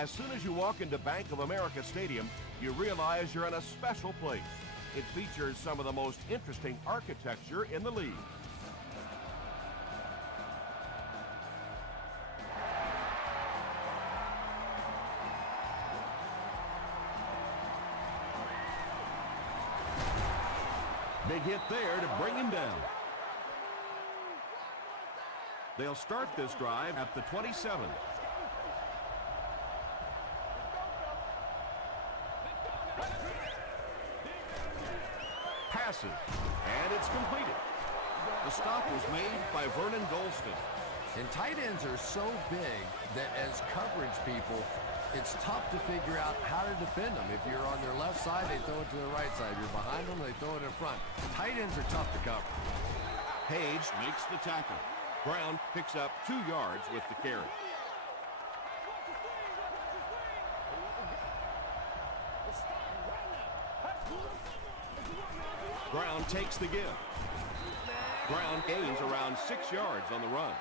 As soon as you walk into Bank of America Stadium, you realize you're in a special place. It features some of the most interesting architecture in the league. Big hit there to bring him down. They'll start this drive at the 27. Passes, and it's completed. The stop was made by Vernon Golston. And tight ends are so big that as coverage people, it's tough to figure out how to defend them. If you're on their left side, they throw it to the right side. If you're behind them, they throw it in front. Tight ends are tough to cover. Page makes the tackle. Brown picks up 2 yards with the carry. Brown takes the give. Brown gains around 6 yards on the run.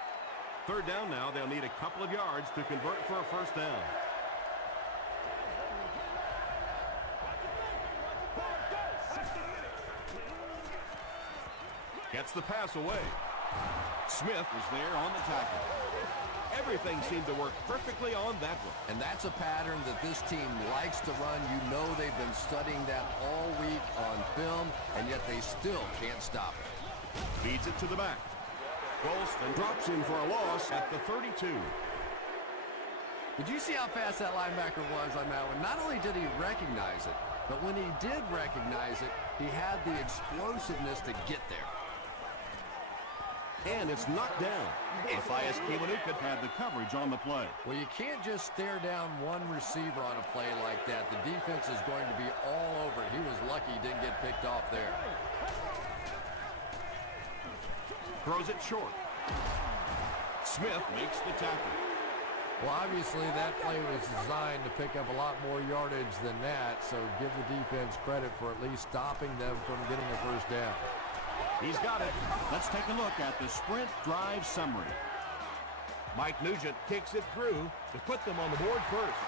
Third down now, they'll need a couple of yards to convert for a first down. Gets the pass away. Smith was there on the tackle. Everything seemed to work perfectly on that one. And that's a pattern that this team likes to run. You know they've been studying that all week on film, and yet they still can't stop it. Feeds it to the back. Golston drops in for a loss at the 32. Did you see how fast that linebacker was on that one? Not only did he recognize it, but when he did recognize it, he had the explosiveness to get there. And it's knocked down. Matthias Kiwanuka had the coverage on the play. Well, you can't just stare down one receiver on a play like that. The defense is going to be all over it. He was lucky he didn't get picked off there. Throws it short. Smith makes the tackle. Well, obviously that play was designed to pick up a lot more yardage than that, so give the defense credit for at least stopping them from getting a first down. He's got it. Let's take a look at the sprint drive summary. Mike Nugent kicks it through to put them on the board first.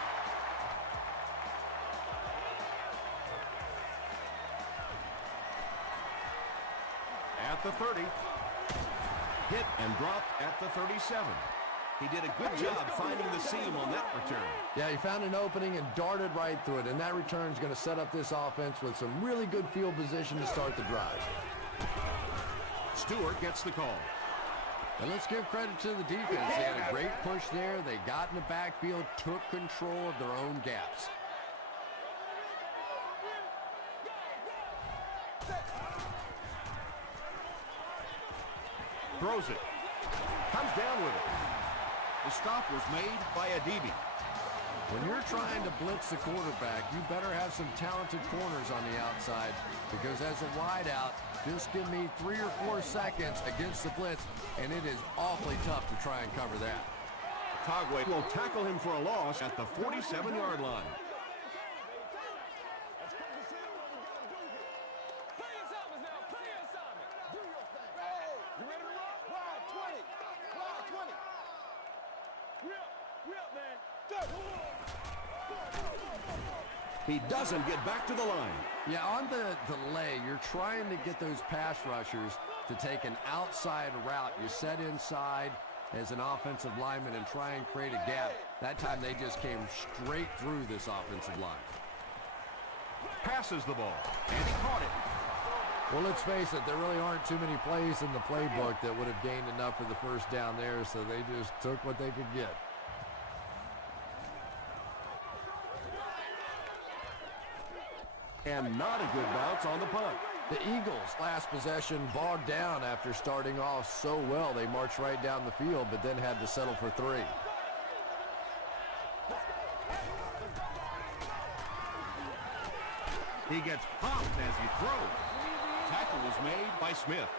At the 30. Hit and dropped at the 37. He did a good job finding the seam on that return. Yeah, he found an opening and darted right through it, and that return is going to set up this offense with some really good field position to start the drive. Stewart gets the call. And let's give credit to the defense. They had a great push there. They got in the backfield, took control of their own gaps. Throws it. Comes down with it. The stop was made by Adibi. When you're trying to blitz the quarterback, you better have some talented corners on the outside, because as a wideout, just give me 3 or 4 seconds against the blitz, and it is awfully tough to try and cover that. Togway will tackle him for a loss at the 47-yard line. He doesn't get back to the line. Yeah, on the delay, you're trying to get those pass rushers to take an outside route. You set inside as an offensive lineman and try and create a gap. That time they just came straight through this offensive line. Passes the ball, and he caught it. Well, let's face it, there really aren't too many plays in the playbook that would have gained enough for the first down there, so they just took what they could get. And not a good bounce on the punt. The Eagles' last possession bogged down after starting off so well. They marched right down the field, but then had to settle for 3. He gets popped as he throws. Tackle was made by Smith.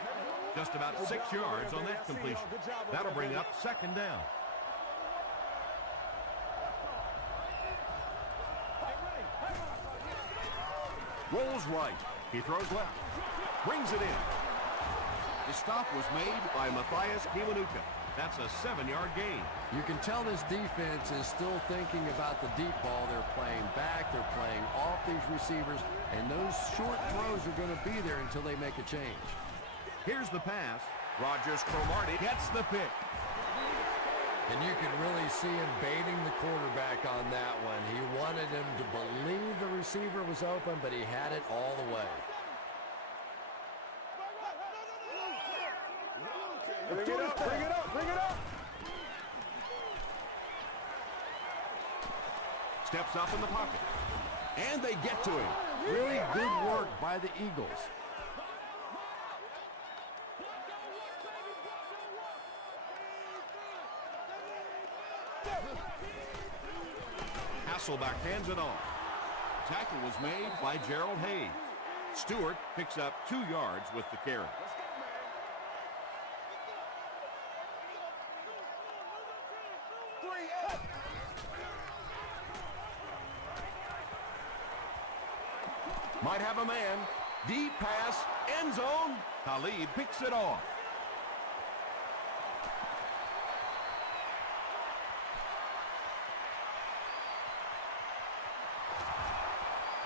Just about 6 yards on that completion. That'll bring up second down. Rolls right. He throws left. Brings it in. The stop was made by Matthias Kiwanuka. That's a 7-yard gain. You can tell this defense is still thinking about the deep ball. They're playing back, they're playing off these receivers, and those short throws are going to be there until they make a change. Here's the pass. Rodgers-Cromartie gets the pick. And you can really see him baiting the quarterback on that one. He wanted him to believe the receiver was open, but he had it all the way. Bring it up, bring it up, bring it up. Steps up in the pocket. And they get to him. Really good work by the Eagles. Hasselbeck hands it off. Tackle was made by Gerald Hayes. Stewart picks up 2 yards with the carry. Might have a man. Deep pass, end zone. Khalid picks it off.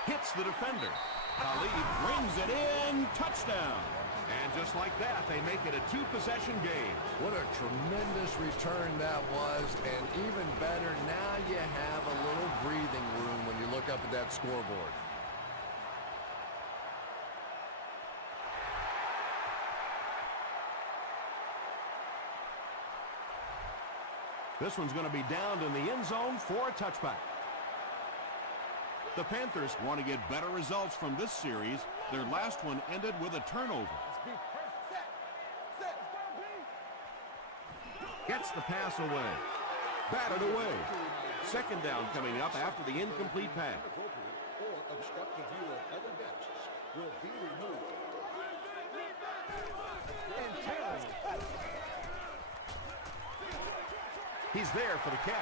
Hits the defender. Khalid brings it in. Touchdown. And just like that, they make it a 2-possession game. What a tremendous return that was, and even better, now you have a little breathing room when you look up at that scoreboard. This one's going to be downed in the end zone for a touchback. The Panthers want to get better results from this series. Their last one ended with a turnover. Gets the pass away. Batted away. Second down coming up after the incomplete pass. He's there for the catch.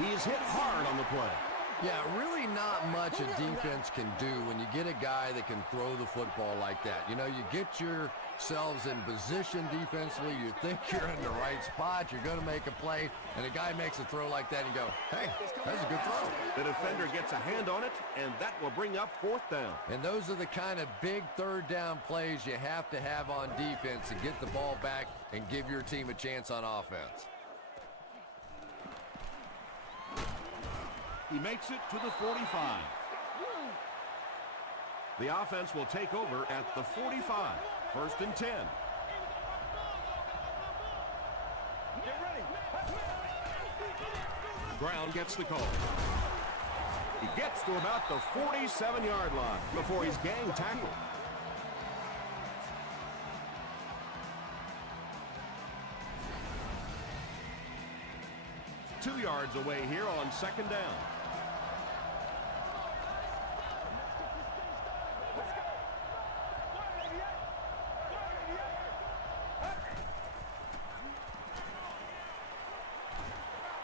He is hit hard on the play. Yeah, really not much a defense can do when you get a guy that can throw the football like that. You know, you get yourselves in position defensively, you think you're in the right spot, you're going to make a play, and a guy makes a throw like that, and you go, hey, that's a good throw. The defender gets a hand on it, and that will bring up 4th down. And those are the kind of big third down plays you have to have on defense to get the ball back and give your team a chance on offense. He makes it to the 45. The offense will take over at the 45. 1st and 10. Brown gets the call. He gets to about the 47-yard line before he's gang tackled. Two yards away here on 2nd down.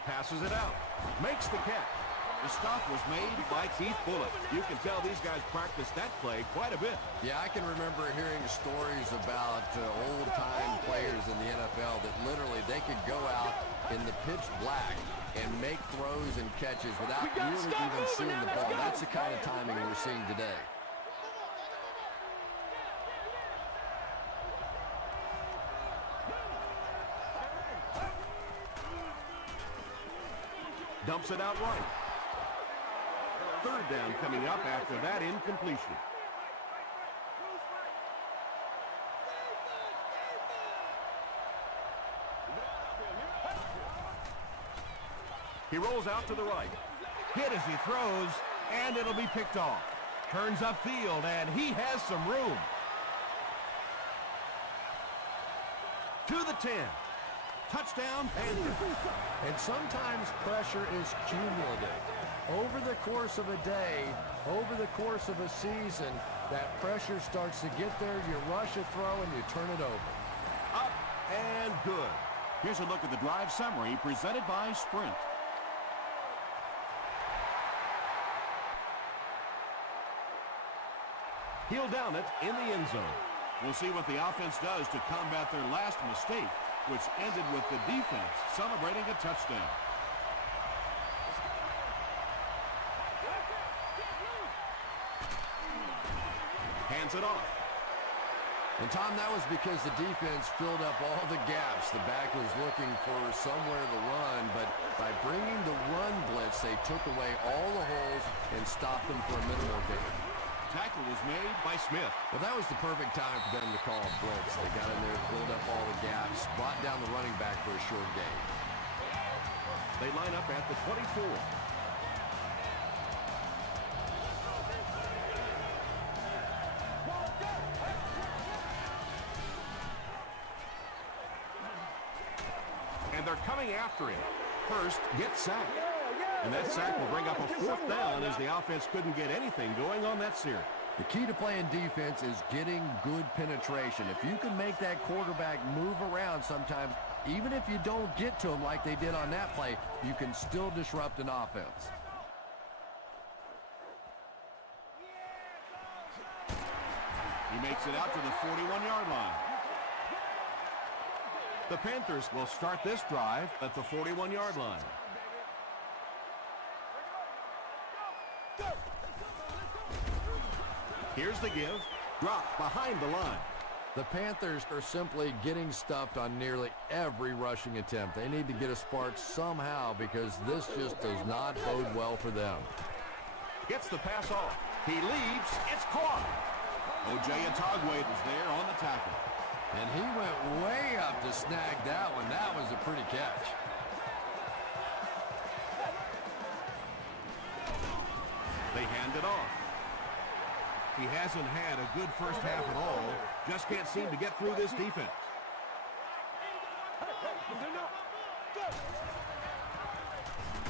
Passes it out. Makes the catch. The stop was made by Keith Bulluck. You can tell these guys practiced that play quite a bit. Yeah, I can remember hearing stories about old-time players in the NFL that literally they could go out in the pitch black and make throws and catches without really even seeing the ball. That's the kind of timing we're seeing today. Dumps it out right. 3rd down coming up after that incompletion. He rolls out to the right. Hit as he throws, and it'll be picked off. Turns upfield, and he has some room. To the 10. Touchdown, Panthers. And sometimes pressure is cumulative. Over the course of a day, over the course of a season, that pressure starts to get there, you rush a throw, and you turn it over. Up and good. Here's a look at the drive summary presented by Sprint. He'll down it in the end zone. We'll see what the offense does to combat their last mistake, which ended with the defense celebrating a touchdown. Hands it off. And, Tom, that was because the defense filled up all the gaps. The back was looking for somewhere to run, but by bringing the run blitz, they took away all the holes and stopped them for a minimal gain. Tackle was made by Smith. Well, that was the perfect time for them to call a blitz. They got in there, filled up all the gaps, brought down the running back for a short gain. They line up at the 24. And they're coming after him. Hurst gets sacked. And that sack will bring up a 4th down as the offense couldn't get anything going on that series. The key to playing defense is getting good penetration. If you can make that quarterback move around sometimes, even if you don't get to him like they did on that play, you can still disrupt an offense. He makes it out to the 41-yard line. The Panthers will start this drive at the 41-yard line. Here's the give. Dropped behind the line. The Panthers are simply getting stuffed on nearly every rushing attempt. They need to get a spark somehow because this just does not bode well for them. Gets the pass off. He leaps. It's caught. O.J. Atogwe is there on the tackle. And he went way up to snag that one. That was a pretty catch. They hand it off. He hasn't had a good first half at all. Just can't seem to get through this defense.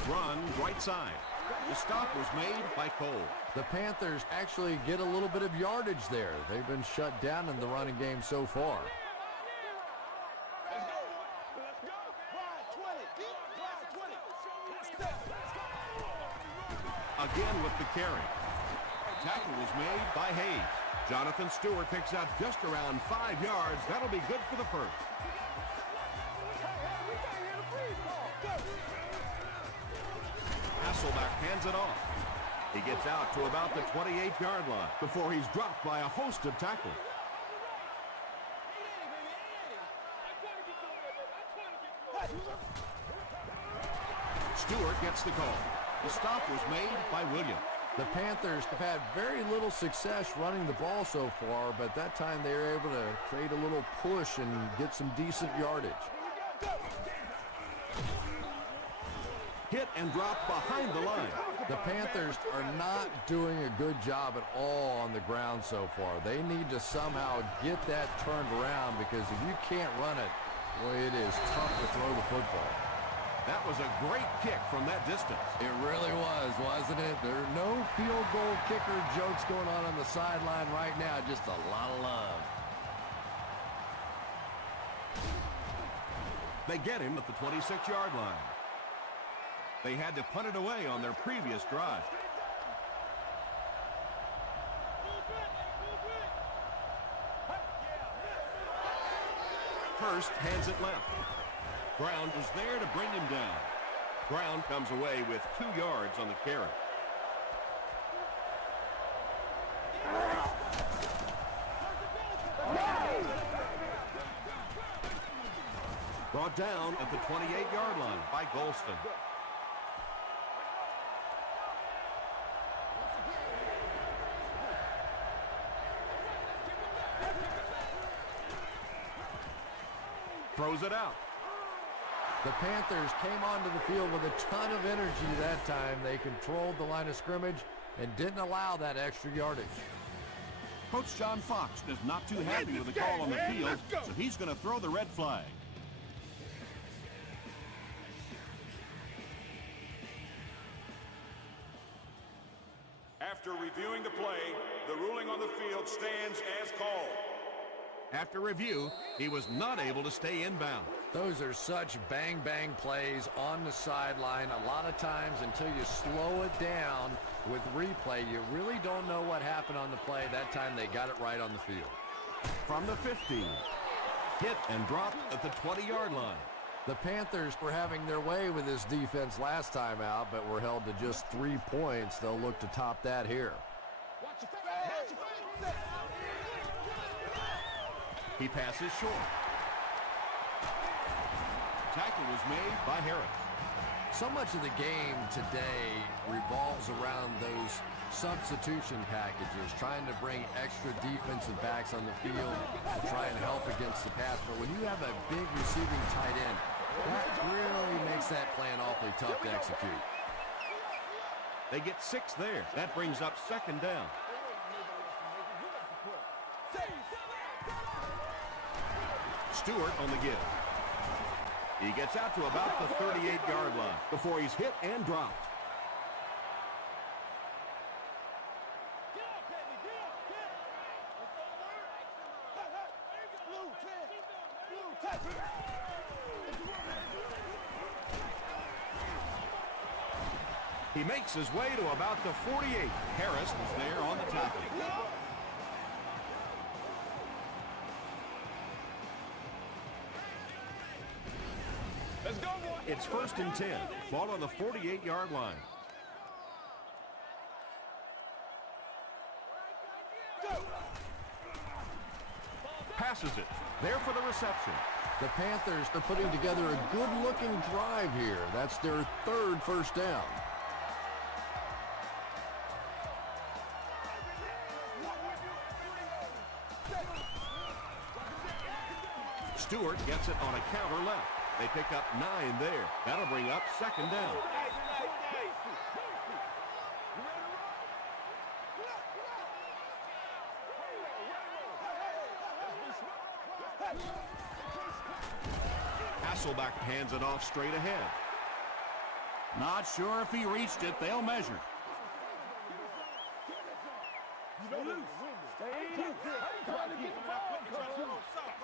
Run right side. The stop was made by Cole. The Panthers actually get a little bit of yardage there. They've been shut down in the running game so far. Again with the carry. Tackle was made by Hayes. Jonathan Stewart picks out just around 5 yards. That'll be good for the first. Hasselbeck hands it off. He gets out to about the 28-yard line before he's dropped by a host of tackles. Stewart gets the call. The stop was made by Williams. The Panthers have had very little success running the ball so far, but that time they were able to create a little push and get some decent yardage. Hit and drop behind the line. The Panthers are not doing a good job at all on the ground so far. They need to somehow get that turned around because if you can't run it, well, it is tough to throw the football. That was a great kick from that distance. It really was, wasn't it? There are no field goal kicker jokes going on the sideline right now. Just a lot of love. They get him at the 26-yard line. They had to punt it away on their previous drive. Hurst hands it left. Brown was there to bring him down. Brown comes away with 2 yards on the carry. Brought down at the 28-yard line by Golston. Throws it out. The Panthers came onto the field with a ton of energy that time. They controlled the line of scrimmage and didn't allow that extra yardage. Coach John Fox is not too happy with the call on the field, so he's going to throw the red flag. After reviewing the play, the ruling on the field stands as called. After review, he was not able to stay inbound. Those are such bang-bang plays on the sideline. A lot of times until you slow it down with replay, you really don't know what happened on the play. That time they got it right on the field. From the 15. Hit and dropped at the 20-yard line. The Panthers were having their way with this defense last time out, but were held to just 3 points. They'll look to top that here. He passes short. Tackle was made by Harris. So much of the game today revolves around those substitution packages, trying to bring extra defensive backs on the field to try and help against the pass. But when you have a big receiving tight end, that really makes that plan awfully tough to execute. They get 6 there. That brings up 2nd down. Stewart on the give. He gets out to about the 38-yard line before he's hit and dropped. He makes his way to about the 48. Harris was there on the tackle. Let's go, boy. It's 1st and 10. Ball on the 48-yard line. Passes it. There for the reception. The Panthers are putting together a good-looking drive here. That's their 3rd first down. Stewart gets it on a counter left. They pick up 9 there. That'll bring up 2nd down. Hasselback hands it off straight ahead. Not sure if he reached it. They'll measure.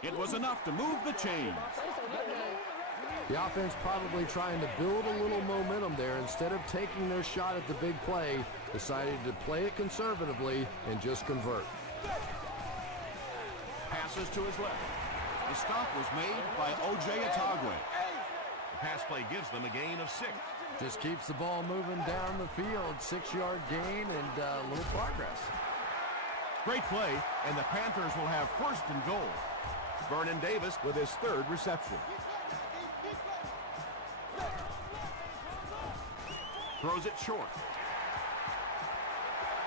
It was enough to move the chains. The offense probably trying to build a little momentum there. Instead of taking their shot at the big play, decided to play it conservatively and just convert. Passes to his left. The stop was made by O.J. Atagwe. The pass play gives them a gain of 6. Just keeps the ball moving down the field. 6-yard gain and a little progress. Great play, and the Panthers will have 1st and goal. Vernon Davis with his 3rd reception. Throws it short.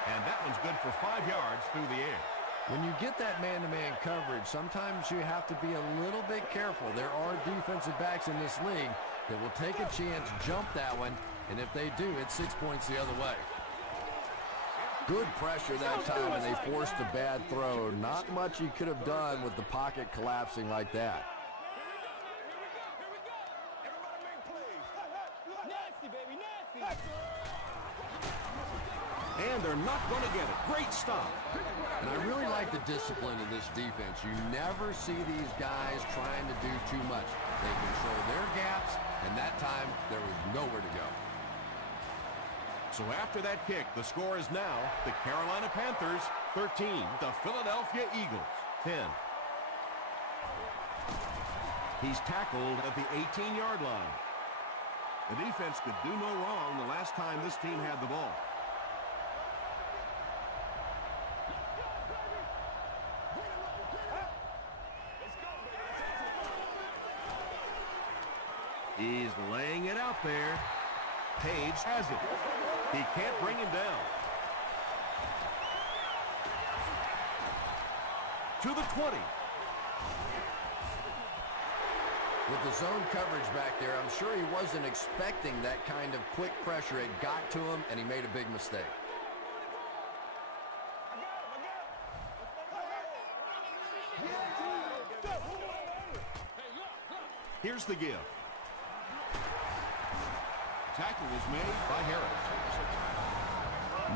And that one's good for 5 yards through the air. When you get that man-to-man coverage, sometimes you have to be a little bit careful. There are defensive backs in this league that will take a chance, jump that one, and if they do, it's 6 points the other way. Good pressure that time, and they forced a bad throw. Not much he could have done with the pocket collapsing like that. And they're not going to get it. Great stop. And I really like the discipline of this defense. You never see these guys trying to do too much. They control their gaps, and that time there was nowhere to go. So after that kick, the score is now the Carolina Panthers 13, the Philadelphia Eagles 10. He's tackled at the 18-yard line. The defense could do no wrong the last time this team had the ball. He's laying it out there. Page has it. He can't bring him down. To the 20. With the zone coverage back there, I'm sure he wasn't expecting that kind of quick pressure. It got to him, and he made a big mistake. Here's the give. Tackle was made by Harris.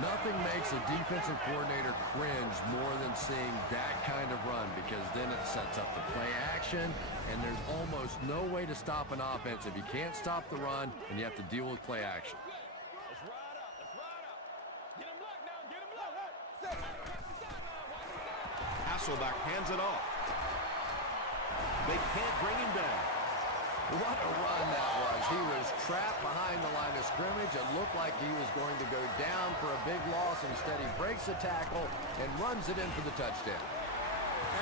Nothing makes a defensive coordinator cringe more than seeing that kind of run, because then it sets up the play action, and there's almost no way to stop an offense if you can't stop the run and you have to deal with play action. whistle-back hands it off. They can't bring him down. What a run that was. He was trapped behind the line of scrimmage. It looked like he was going to go down for a big loss. Instead, he breaks the tackle and runs it in for the touchdown.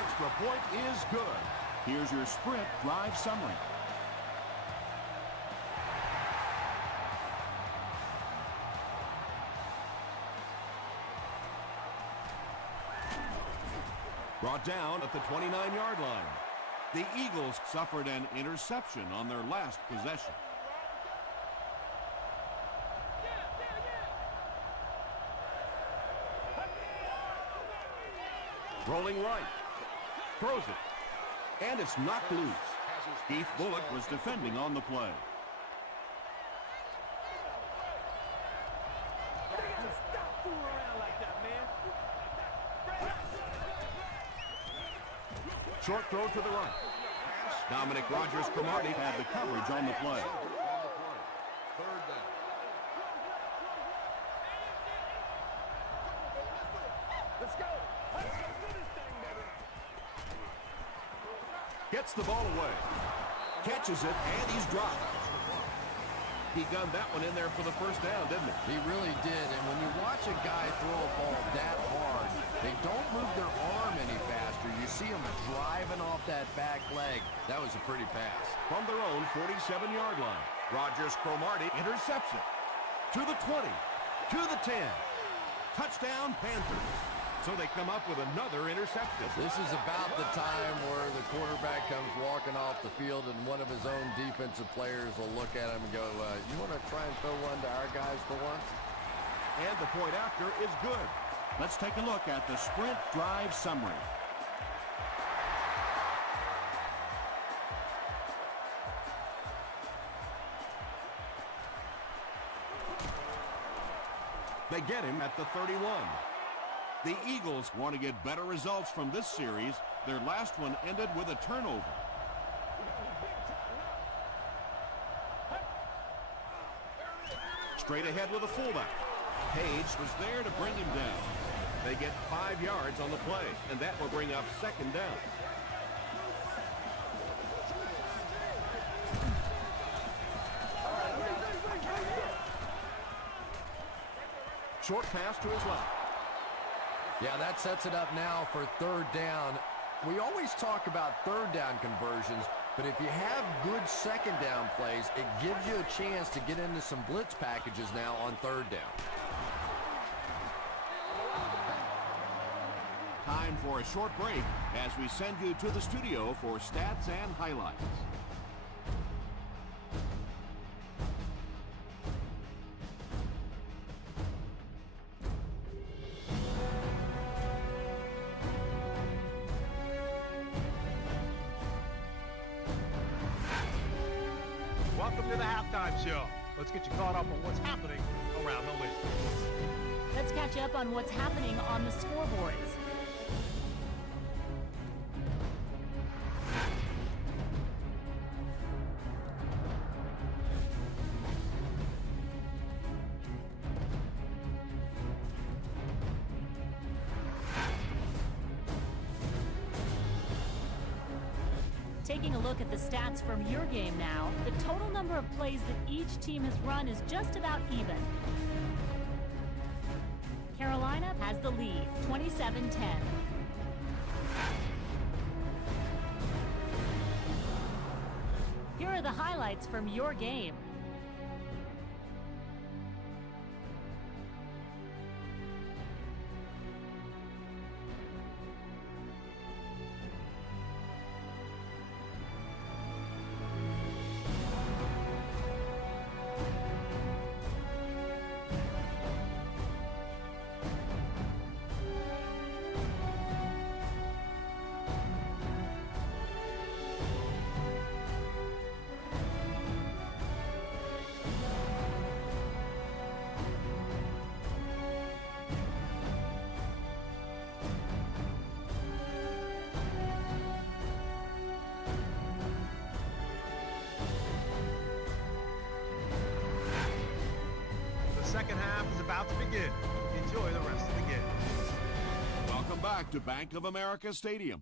Extra point is good. Here's your sprint drive summary. Brought down at the 29-yard line. The Eagles suffered an interception on their last possession. Rolling right. Throws it. And it's knocked loose. Keith Bullock was defending on the play. Stop fooling around like that, man. Short throw to the right. Dominic Rodgers-Cromartie had the coverage on the play. Third down. Let's go. Let's go do this thing, baby. Gets the ball away. Catches it, and he's dropped. He gunned that one in there for the first down, didn't he? He really did, and when you watch a guy throw a ball that hard, they don't move their arm any faster. You see him driving off that back leg. That was a pretty pass. From their own 47-yard line, Rodgers-Cromartie intercepts it. To the 20, to the 10. Touchdown, Panthers. So they come up with another interception. This is about the time where the quarterback comes walking off the field and one of his own defensive players will look at him and go, you want to try and throw one to our guys for once? And the point after is good. Let's take a look at the sprint drive summary. They get him at the 31. The Eagles want to get better results from this series. Their last one ended with a turnover. Straight ahead with a fullback. Page was there to bring him down. They get 5 yards on the play, and that will bring up second down. Short pass to his left. Yeah, that sets it up now for third down. We always talk about third down conversions, but if you have good second down plays, it gives you a chance to get into some blitz packages now on third down. Time for a short break as we send you to the studio for stats and highlights. Welcome to the halftime show. Let's get you caught up on what's happening around the league. Let's catch up on what's happening on the scoreboards. Taking a look at the stats from your game now, the total number of plays that each team has run is just about even. Carolina has the lead, 27-10. Here are the highlights from your game. The second half is about to begin. Enjoy the rest of the game. Welcome back to Bank of America Stadium.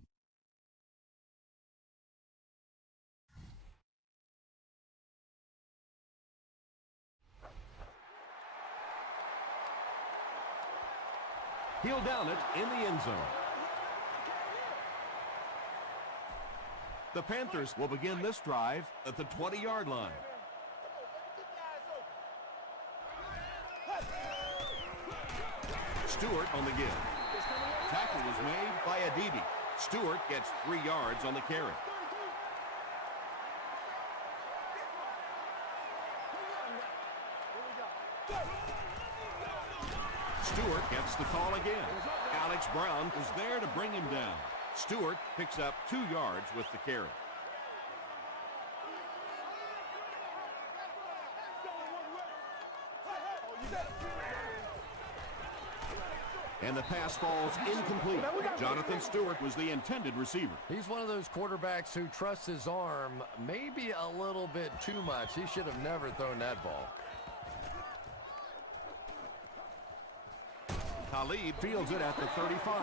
He'll down it in the end zone. The Panthers will begin this drive at the 20-yard line. Stewart on the give. Tackle was made by Adibi. Stewart gets 3 yards on the carry. Stewart gets the call again. Alex Brown was there to bring him down. Stewart picks up 2 yards with the carry. And the pass falls incomplete. Jonathan Stewart was the intended receiver. He's one of those quarterbacks who trusts his arm maybe a little bit too much. He should have never thrown that ball. Khalid fields it at the 35.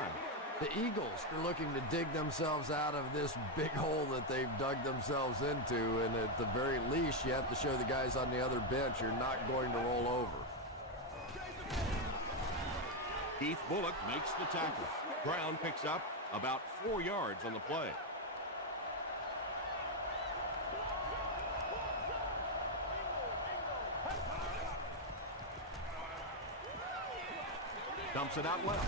The Eagles are looking to dig themselves out of this big hole that they've dug themselves into, and at the very least, you have to show the guys on the other bench you're not going to roll over. Keith Bullock makes the tackle. Brown picks up about 4 yards on the play. Dumps it out left.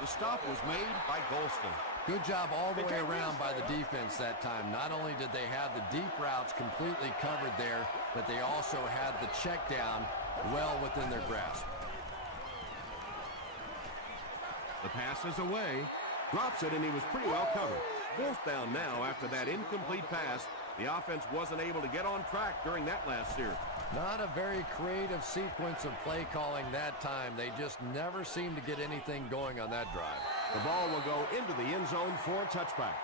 The stop was made by Golston. Good job all the way around by the defense that time. Not only did they have the deep routes completely covered there, but they also had the check down well within their grasp. The pass is away. Drops it, and he was pretty well covered. 4th down now after that incomplete pass. The offense wasn't able to get on track during that last series. Not a very creative sequence of play calling that time. They just never seemed to get anything going on that drive. The ball will go into the end zone for a touchback.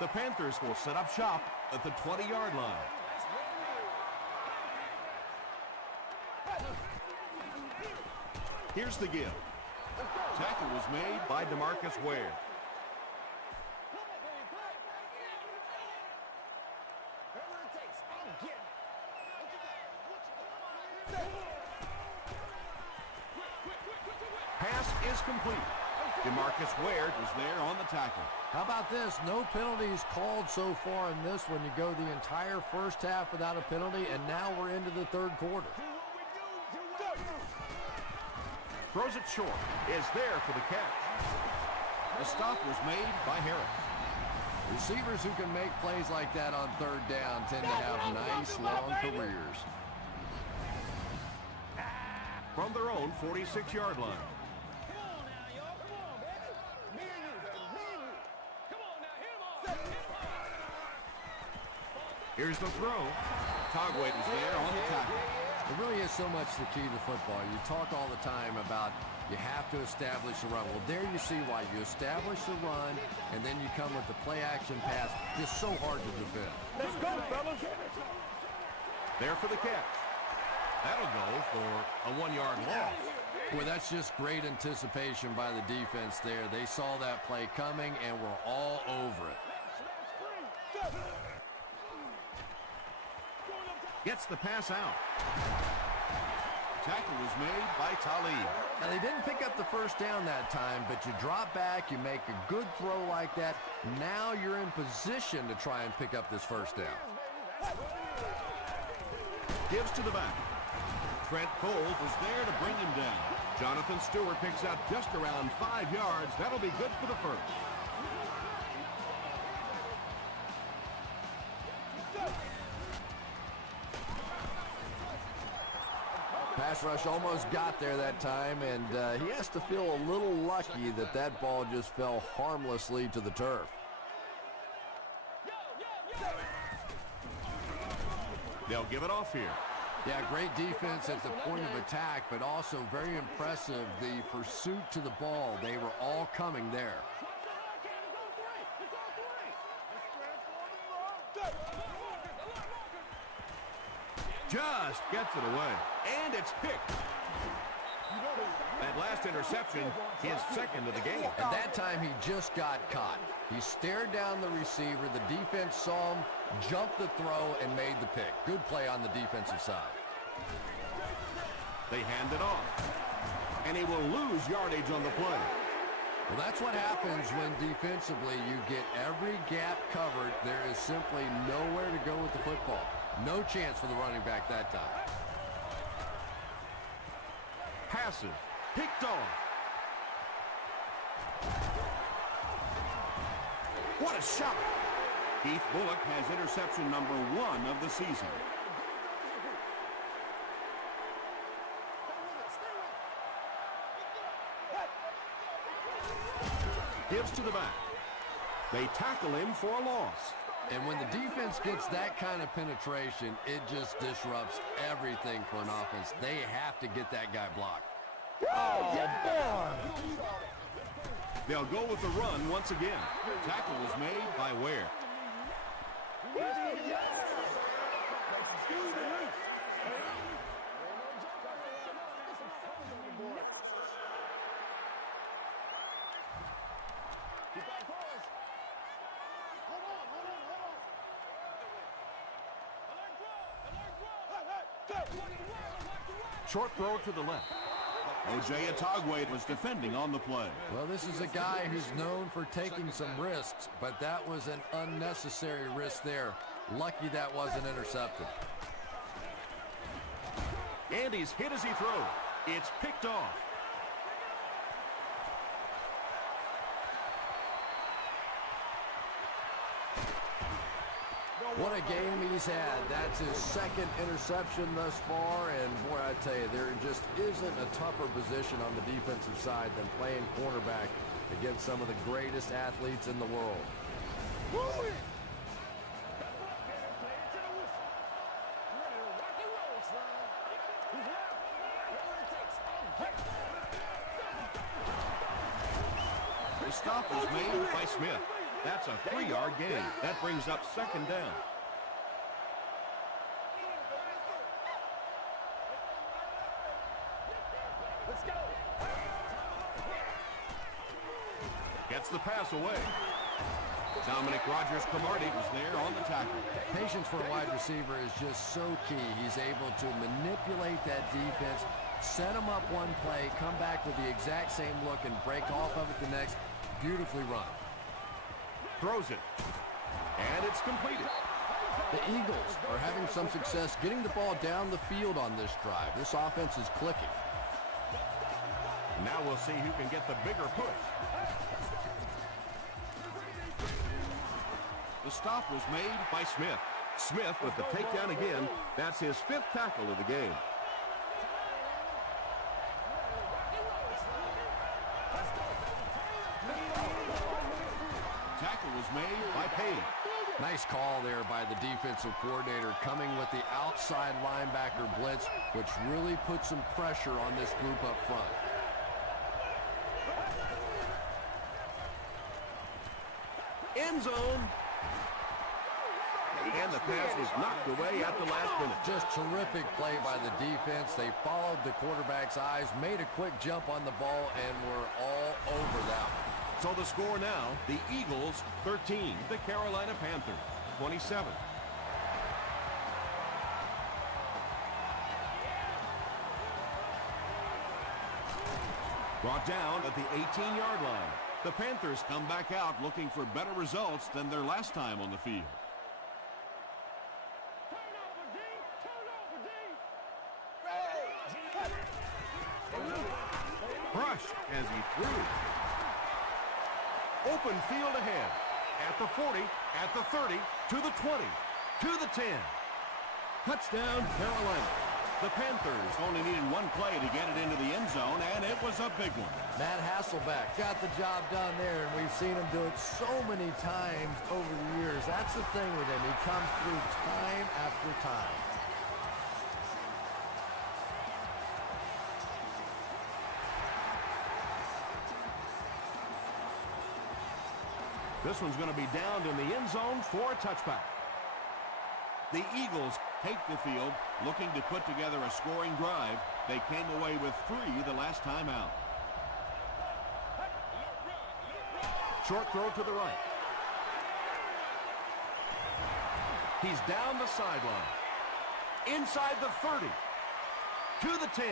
The Panthers will set up shop at the 20-yard line. Here's the give. Tackle was made by DeMarcus Ware. Pass is complete. DeMarcus Ware was there on the tackle. How about this? No penalties called so far in this one. You go the entire first half without a penalty, and now we're into the third quarter. Throws it short. Is there for the catch. The stop was made by Harris. Receivers who can make plays like that on third down tend to have nice long careers. From their own 46-yard line. Here's the throw. Togwait is there on the tackle. It really is so much the key to football. You talk all the time about you have to establish a run. Well, there you see why. You establish the run, and then you come with the play-action pass. Just so hard to defend. Let's go, fellas. There for the catch. That'll go for a 1-yard loss. Boy, that's just great anticipation by the defense there. They saw that play coming and were all over it. Gets the pass out. Tackle was made by Talib. Now, they didn't pick up the first down that time, but you drop back, you make a good throw like that. Now you're in position to try and pick up this first down. Gives to the back. Trent Cole was there to bring him down. Jonathan Stewart picks up just around 5 yards. That'll be good for the first. Pass rush almost got there that time, and he has to feel a little lucky that that ball just fell harmlessly to the turf. They'll give it off here. Yeah, great defense at the point of attack, but also very impressive the pursuit to the ball. They were all coming there. Just gets it away, and it's picked. That last interception, his second of the game. And that time he just got caught. He stared down the receiver. The defense saw him, jumped the throw, and made the pick. Good play on the defensive side. They hand it off. And he will lose yardage on the play. Well, that's what happens when defensively you get every gap covered. There is simply nowhere to go with the football. No chance for the running back that time. Passes. Picked off. What a shot. Keith Bullock has interception number 1 of the season. Gives to the back. They tackle him for a loss. And when the defense gets that kind of penetration, it just disrupts everything for an offense. They have to get that guy blocked. They'll go with the run once again. Tackle was made by Ware. Short throw to the left. O.J. Atogwe was defending on the play. Well, this is a guy who's known for taking some risks, but that was an unnecessary risk there. Lucky that wasn't intercepted. And he's hit as he throws. It's picked off. What a game he's had. That's his second interception thus far, and boy, I tell you, there just isn't a tougher position on the defensive side than playing cornerback against some of the greatest athletes in the world. The stop was made by Smith. That's a 3-yard gain. That brings up second down. Let's go. Gets the pass away. Dominic Rodgers-Cromartie was there on the tackle. Patience for a wide receiver is just so key. He's able to manipulate that defense, set them up one play, come back with the exact same look, and break off of it the next. Beautifully run. Throws it. And it's completed. The Eagles are having some success getting the ball down the field on this drive. This offense is clicking. Now we'll see who can get the bigger push. The stop was made by Smith. Smith with the takedown again. That's his 5th tackle of the game. Tackle was made by Payne. Nice call there by the defensive coordinator, coming with the outside linebacker blitz, which really put some pressure on this group up front. End zone. And the pass was knocked away at the last minute. Just terrific play by the defense. They followed the quarterback's eyes, made a quick jump on the ball, and were all over that one. So the score now, the Eagles 13, the Carolina Panthers 27. Brought down at the 18-yard line. The Panthers come back out looking for better results than their last time on the field. Brushed as he threw. Open field ahead. At the 40, at the 30, to the 20, to the 10. Touchdown, Carolina. The Panthers only needed one play to get it into the end zone, and it was a big one. Matt Hasselbeck got the job done there, and we've seen him do it so many times over the years. That's the thing with him. He comes through time after time. This one's going to be downed in the end zone for a touchback. The Eagles take the field, looking to put together a scoring drive. They came away with 3 the last time out. Short throw to the right. He's down the sideline. Inside the 30. To the 10.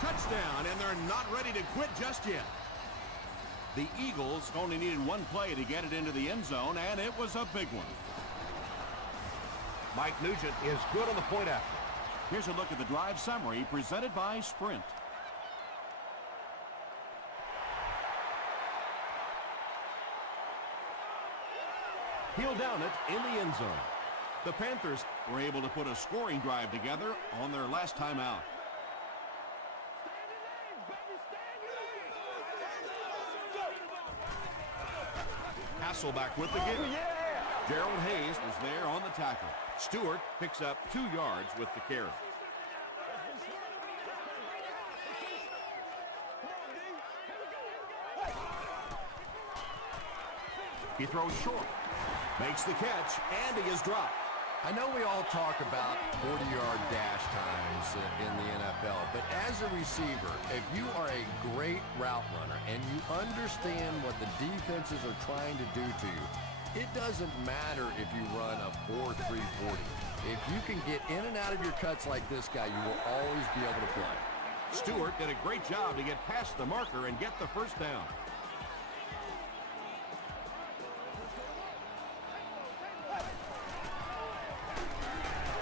Touchdown, and they're not ready to quit just yet. The Eagles only needed 1 play to get it into the end zone, and it was a big one. Mike Nugent is good on the point after. Here's a look at the drive summary presented by Sprint. He'll down it in the end zone. The Panthers were able to put a scoring drive together on their last time out. Hasselback with the give. Gerald Hayes is there on the tackle. Stewart picks up 2 yards with the carry. He throws short. Makes the catch, and he is dropped. I know we all talk about 40-yard dash times in the NFL, but as a receiver, if you are a great route runner and you understand what the defenses are trying to do to you, it doesn't matter if you run a 4.3 40. If you can get in and out of your cuts like this guy, you will always be able to play. Stewart did a great job to get past the marker and get the first down.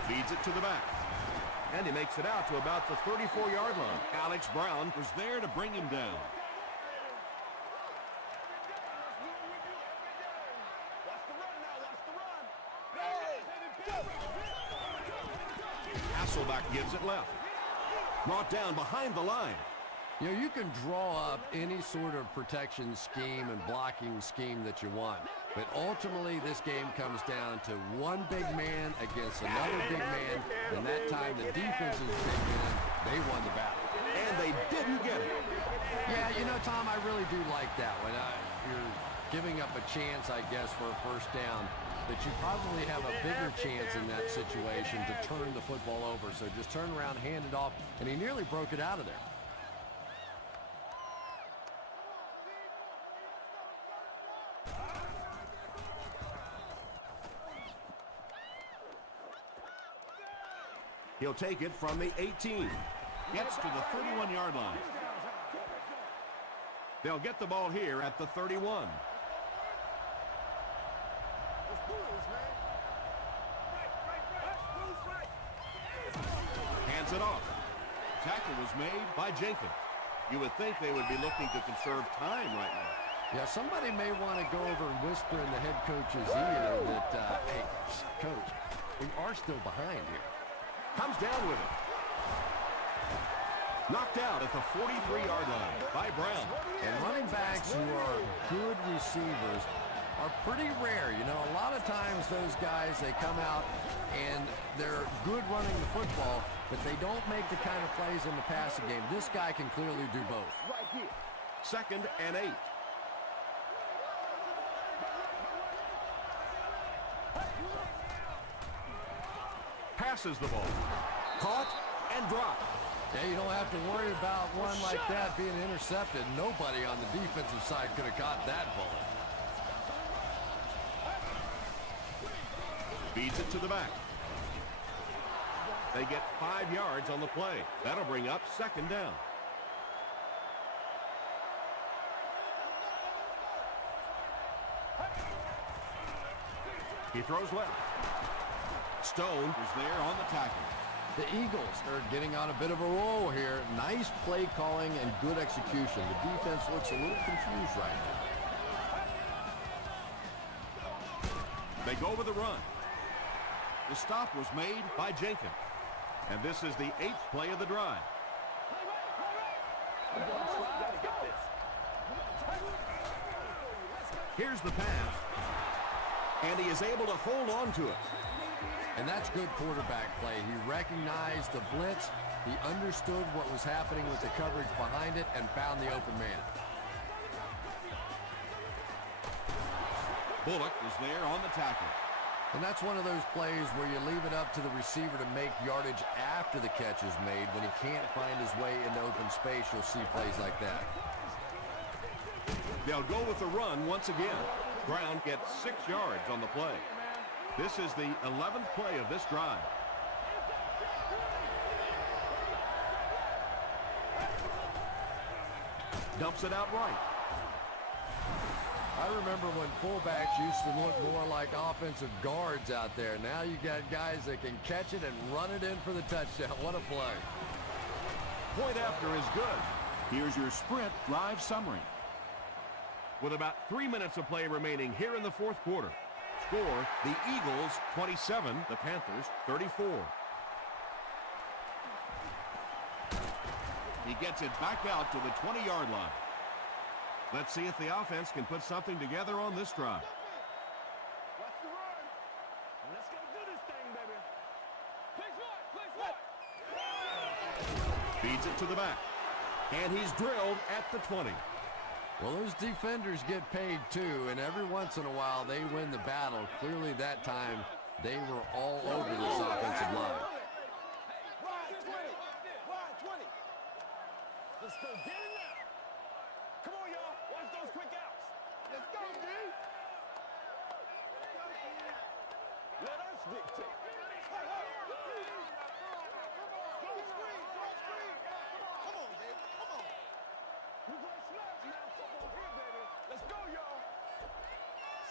Feeds it to the back. And he makes it out to about the 34-yard line. Alex Brown was there to bring him down. Hasselback gives it left. Brought down behind the line. You know, you can draw up any sort of protection scheme and blocking scheme that you want. But ultimately, this game comes down to one big man against another big man. And that time, the defense is big man. They won the battle. And they didn't get it. Yeah, you know, Tom, I really do like that one. You're giving up a chance, I guess, for a first down. But you probably have a bigger chance in that situation to turn the football over. So just turn around, hand it off, and he nearly broke it out of there. He'll take it from the 18. Gets to the 31-yard line. They'll get the ball here at the 31. Hands it off. Tackle was made by Jenkins. You would think they would be looking to conserve time right now. Yeah, somebody may want to go over and whisper in the head coach's ear that, hey, coach, we are still behind here. Comes down with it. Knocked out at the 43-yard line by Brown. And running backs who are good receivers are pretty rare. You know, a lot of times those guys, they come out and they're good running the football, but they don't make the kind of plays in the passing game. This guy can clearly do both. Right here. 2nd and 8. Passes the ball. Caught and dropped. Yeah, you don't have to worry about one like that being intercepted. Nobody on the defensive side could have caught that bullet. Feeds it to the back. They get 5 yards on the play. That'll bring up 2nd down. He throws left. Stone is there on the tackle. The Eagles are getting on a bit of a roll here. Nice play calling and good execution. The defense looks a little confused right now. They go with the run. The stop was made by Jenkins. And this is the 8th play of the drive. Here's the pass. And he is able to hold on to it. And that's good quarterback play. He recognized the blitz. He understood what was happening with the coverage behind it and found the open man. Bullock is there on the tackle. And that's one of those plays where you leave it up to the receiver to make yardage after the catch is made. When he can't find his way into open space, you'll see plays like that. They'll go with the run once again. Brown gets 6 yards on the play. This is the 11th play of this drive. Dumps it out right. I remember when fullbacks used to look more like offensive guards out there. Now you got guys that can catch it and run it in for the touchdown. What a play. Point after is good. Here's your sprint drive summary. With about 3 minutes of play remaining here in the fourth quarter. Score, the Eagles 27, the Panthers 34. He gets it back out to the 20-yard line. Let's see if the offense can put something together on this drive. Watch the run. Let's go do this thing, baby. Play smart. Feeds it to the back. And he's drilled at the 20. Well, those defenders get paid too, and every once in a while they win the battle. Clearly that time they were all over this offensive line. Wide 20. Wide 20. Let's go get it now. Come on, y'all. Watch those quick outs. Let's go, D. Let us dictate. Hey, hey. Throw the screen. Throw the screen. Come on, baby. Come on. We play snaps now. Football here, baby. Let's go, y'all.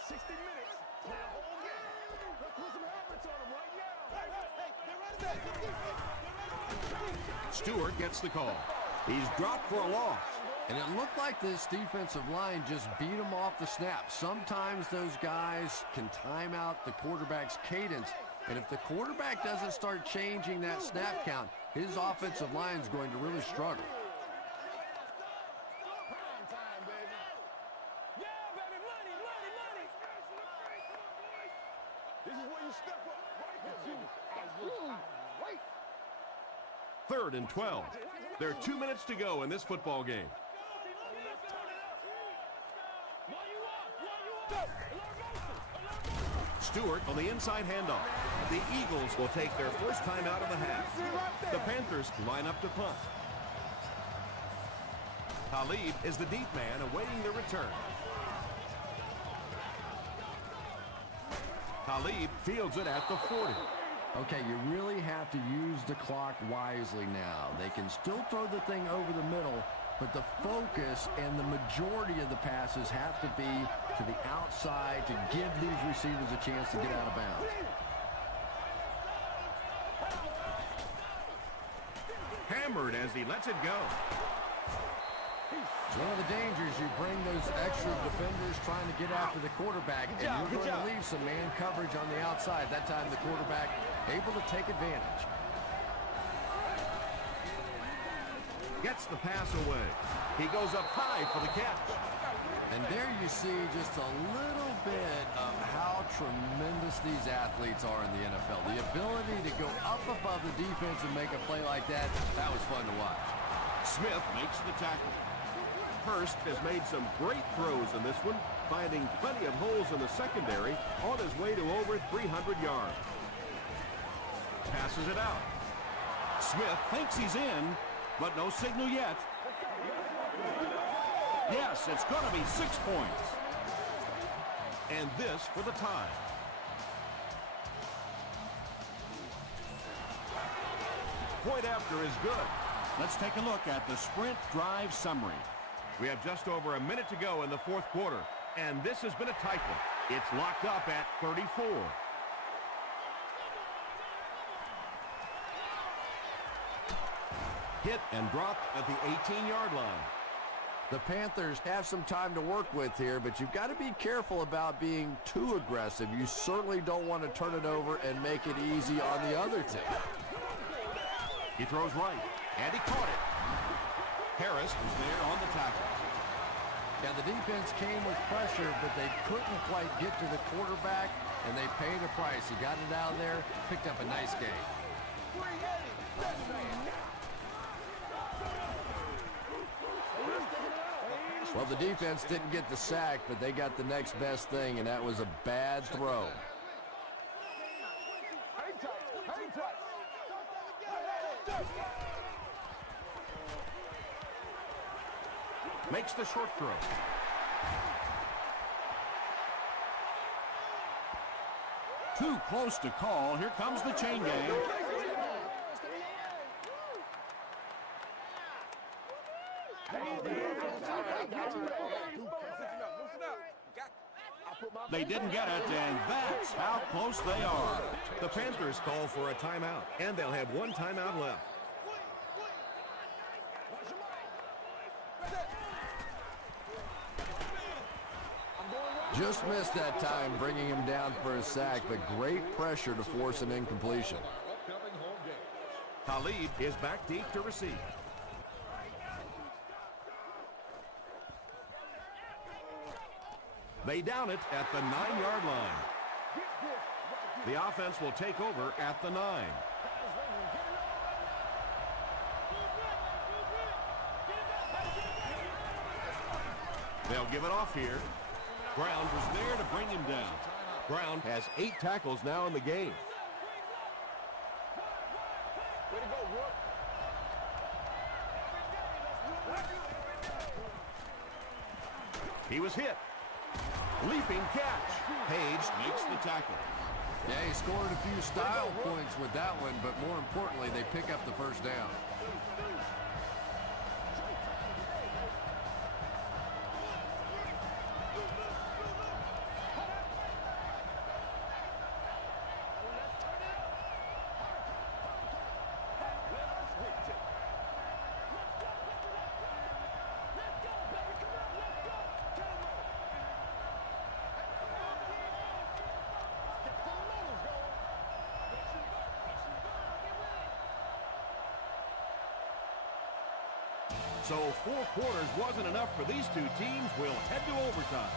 60 minutes. Play a whole game. Let's put some helmets on them right now. Hey, hey, hey. They're running back. Good defense. They're running back. Stewart gets the call. He's dropped for a loss. And it looked like this defensive line just beat him off the snap. Sometimes those guys can time out the quarterback's cadence. And if the quarterback doesn't start changing that snap count, his offensive line is going to really struggle. Prime time, baby. Yeah, baby. Money, money, money. This is where you step up. Right here, Jimmy. Wait. 3rd and 12. There are 2 minutes to go in this football game. Stewart on the inside handoff. The Eagles will take their first time out of the half. The Panthers line up to punt. Talib is the deep man awaiting the return. Talib fields it at the 40. Okay, you really have to use the clock wisely now. They can still throw the thing over the middle, but the focus and the majority of the passes have to be to the outside to give these receivers a chance to get out of bounds. Hammered as he lets it go. One of the dangers, you bring those extra defenders trying to get after the quarterback, and you're going to leave some man coverage on the outside. That time the quarterback able to take advantage. Gets the pass away. He goes up high for the catch. And there you see just a little bit of how tremendous these athletes are in the NFL. The ability to go up above the defense and make a play like that, that was fun to watch. Smith makes the tackle. Hurst has made some great throws in this one, finding plenty of holes in the secondary on his way to over 300 yards. Passes it out. Smith thinks he's in, but no signal yet. Yes, it's going to be 6 points. And this for the tie. Point after is good. Let's take a look at the sprint drive summary. We have just over a minute to go in the fourth quarter, and this has been a tight one. It's locked up at 34. Hit and drop at the 18-yard line. The Panthers have some time to work with here, but you've got to be careful about being too aggressive. You certainly don't want to turn it over and make it easy on the other team. He throws right, and he caught it. Harris was there on the tackle. Yeah, the defense came with pressure, but they couldn't quite get to the quarterback, and they paid a price. He got it out there, picked up a nice gain. Well, the defense didn't get the sack, but they got the next best thing, and that was a bad throw. Makes the short throw. Too close to call. Here comes the chain gang. They didn't get it, and that's how close they are. The Panthers call for a timeout, and they'll have one timeout left. Just missed that time, bringing him down for a sack, but great pressure to force an incompletion. Khalid is back deep to receive. They down it at the 9-yard line. The offense will take over at the 9. They'll give it off here. Brown was there to bring him down. Brown has 8 tackles now in the game. He was hit. Leaping catch. Page makes the tackle. Yeah, he scored a few style points with that one, but more importantly, they pick up the first down. So 4 quarters wasn't enough for these two teams. We'll head to overtime.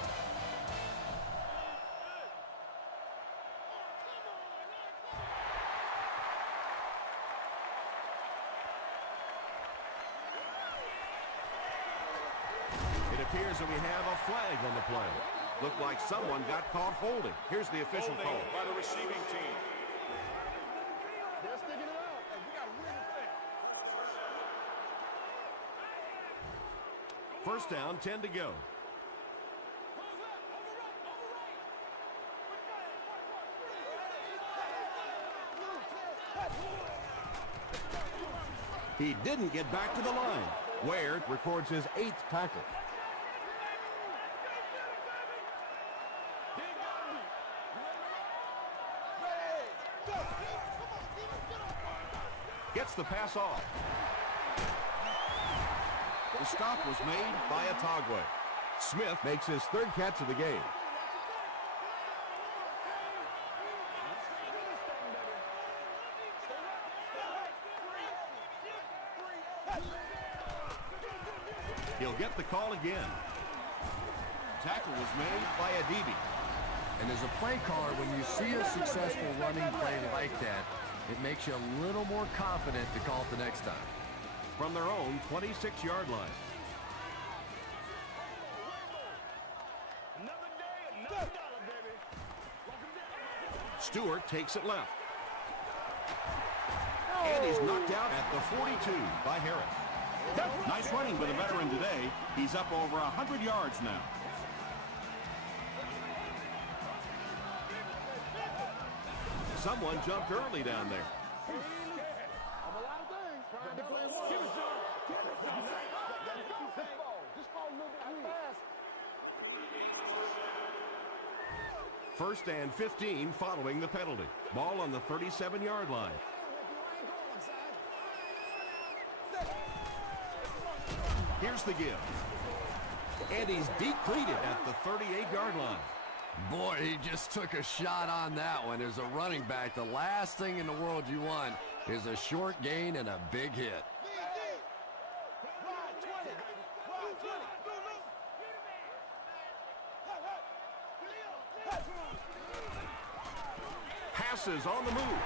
It appears that we have a flag on the play. Looked like someone got caught holding. Here's the official call. Holding by the receiving team. They're sticking it out. Hey, we got to win this thing. First down, 10 to go. He didn't get back to the line. Ware records his 8th tackle. Gets the pass off. The stop was made by Atagwe. Smith makes his 3rd catch of the game. He'll get the call again. Tackle was made by Adibi. And as a play caller, when you see a successful running play like that, it makes you a little more confident to call it the next time. From their own 26-yard line. Another day, another dollar, baby. Stewart takes it left. And he's knocked out at the 42 by Harris. Nice running by the veteran today. He's up over 100 yards now. Someone jumped early down there. I'm a lot of things. Trying to play one. Give it to him. Give it to him. Just fall a little bit fast. First and 15 following the penalty. Ball on the 37-yard line. Here's the give. And he's depleted at the 38-yard line. Boy, he just took a shot on that one. As a running back, the last thing in the world you want is a short gain and a big hit. Passes on the move.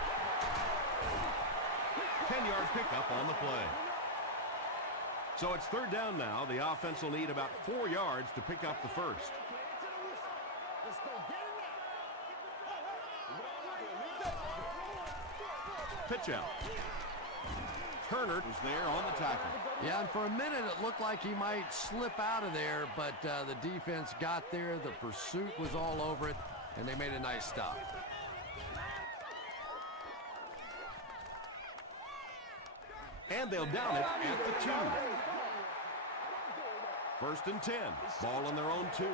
10-yard pickup on the play. So it's 3rd down now. The offense will need about 4 yards to pick up the first. Pitch out. Turner was there on the tackle. Yeah, and for a minute it looked like he might slip out of there, but the defense got there. The pursuit was all over it, and they made a nice stop. And they'll down it at the 2. 1st and 10. Ball on their own 2.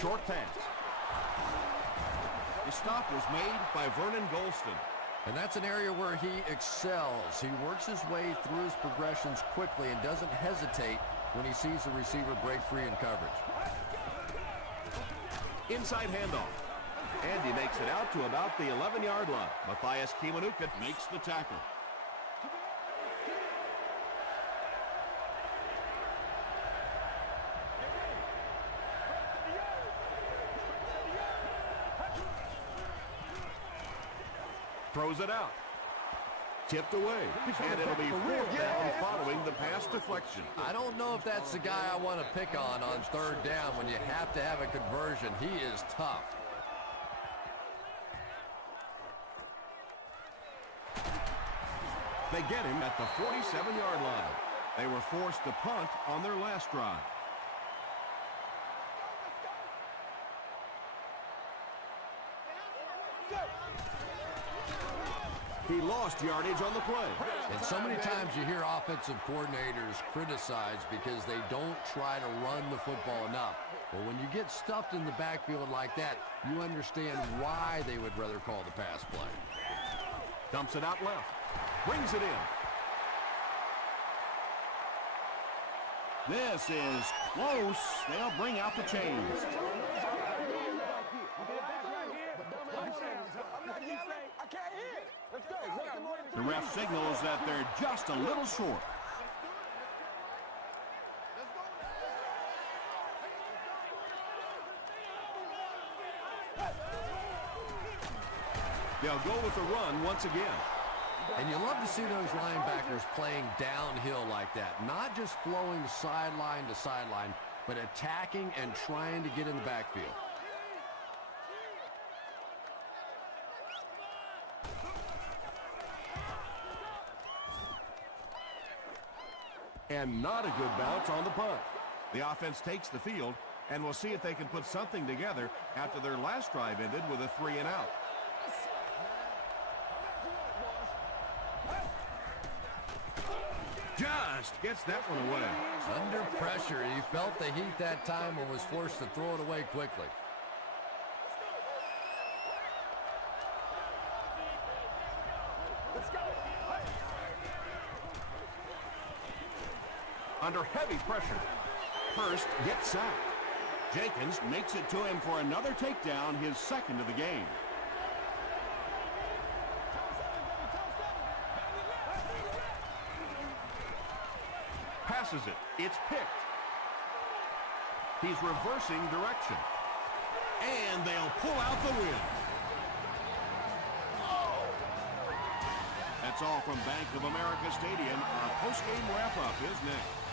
Short pass. The stop was made by Vernon Golston. And that's an area where he excels. He works his way through his progressions quickly and doesn't hesitate when he sees the receiver break free in coverage. Inside handoff. And he makes it out to about the 11-yard line. Matthias Kiwanuka makes the tackle. Throws it out. Tipped away. And it'll be 4th down following the pass deflection. I don't know if that's the guy I want to pick on 3rd down when you have to have a conversion. He is tough. They get him at the 47-yard line. They were forced to punt on their last drive. He lost yardage on the play. And so many times you hear offensive coordinators criticized because they don't try to run the football enough. But when you get stuffed in the backfield like that, you understand why they would rather call the pass play. Dumps it out left. Brings it in. This is close. They'll bring out the chains. The ref signals that they're just a little short. They'll go with the run once again. And you love to see those linebackers playing downhill like that. Not just flowing sideline to sideline, but attacking and trying to get in the backfield. And not a good bounce on the punt. The offense takes the field, and we'll see if they can put something together after their last drive ended with a 3-and-out. Just gets that one away. Under pressure, he felt the heat that time and was forced to throw it away quickly. Under heavy pressure, Hurst gets sacked. Jenkins makes it to him for another takedown, his 2nd of the game. Passes it. It's picked. He's reversing direction. And they'll pull out the win. That's all from Bank of America Stadium. Our postgame wrap-up is next.